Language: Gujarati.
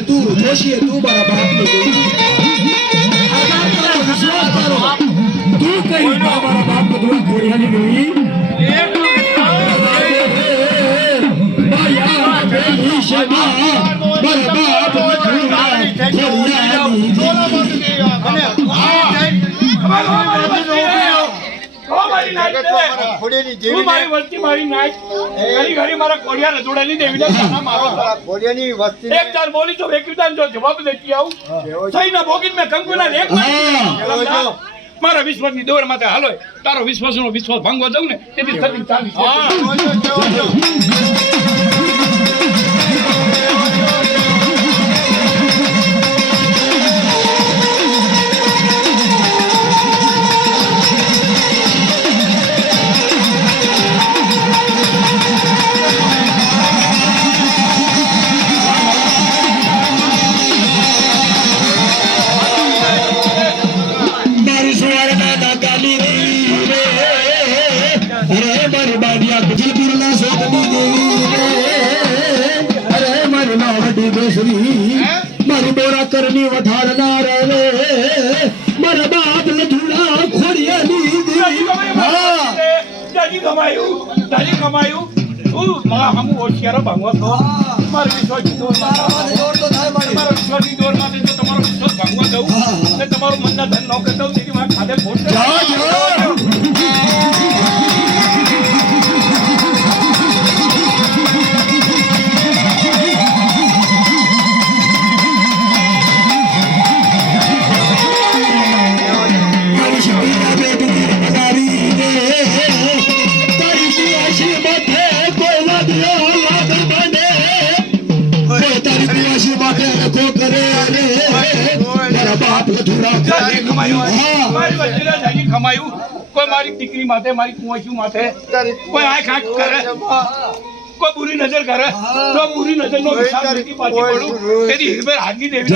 તું જોશી તું મારા બાપને વિશ્વાસ કરો તું કઈ મારા બાપ તું ઘોડિયાની નહીં મારા વિશ્વાસ ની દોર માથે હાલો તારો વિશ્વાસ નો વિશ્વાસ ભાંગવા દઉં ને તેથી મારી બોરા કરની વધારનાર રે મારા બાપ લધુડા ખોડિયાની દાદી કમાયું તું મારા હમ ઓછિયારો ભાંગો છો મારો વિશ્વાસ દોર મારો વિશ્વાસ દોર માટે જો તમારો વિશ્વાસ ભાંગવા દઉં ને તમારું મનના ધન ન કરતા હું તેથી મારા ખાતે ફોન કમાયું કોઈ મારી દીકરી માટે મારી કુંવરજી માટે કોઈ આ ખાક કરે કોઈ બુરી નજર કરે તો બુરી નજર નો હિસાબ નથી પાછી પડું તેથી હિરબેર હાજરી દેવી